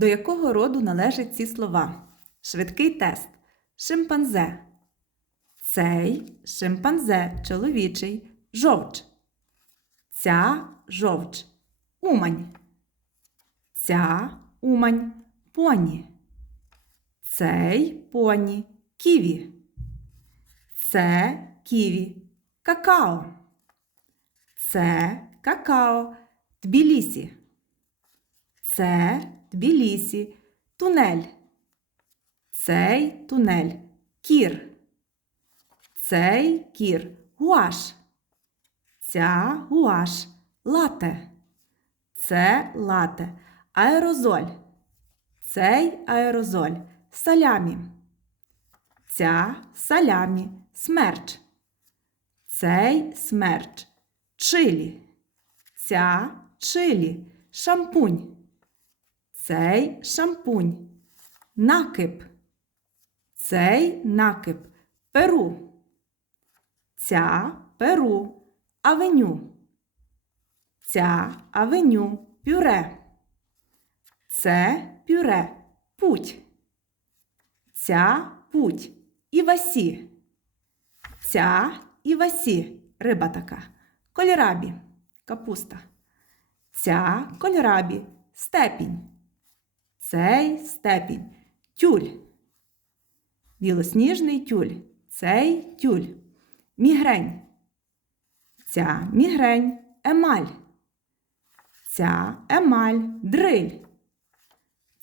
До якого роду належать ці слова? Швидкий тест. Шимпанзе. Цей шимпанзе чоловічий жовч. Ця жовч. Умань. Ця умань поні. Цей поні ківі. Це ківі какао. Це какао Тбілісі. Це Тбілісі тунель. Цей тунель кір. Цей кір гуаш. Ця гуаш лате. Це лате аерозоль. Цей аерозоль салямі. Ця салямі смерч. Цей смерч чилі. Ця чилі шампунь. Цей шампунь накип. Цей накип перу. Ця перу авеню. Ця авеню пюре. Це пюре путь. Ця путь івасі. Ця івасі риба така. Кольорабі капуста. Ця кольорабі степінь. Цей степінь тюль. Білосніжний тюль. Цей тюль. Мігрень. Ця мігрень емаль. Ця емаль дриль.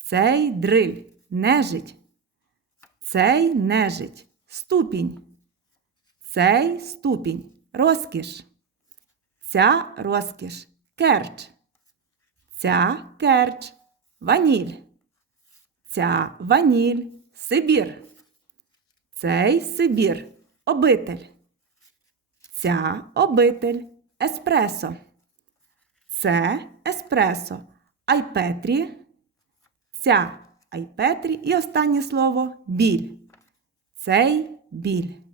Цей дриль нежить. Цей нежить ступінь. Цей ступінь розкіш. Ця розкіш керч. Ця керч ваніль. Ця ваніль Сибір. Цей Сибір обитель. Ця обитель еспресо. Це еспресо айпетрі. Ця айпетрі і останнє слово біль. Цей біль.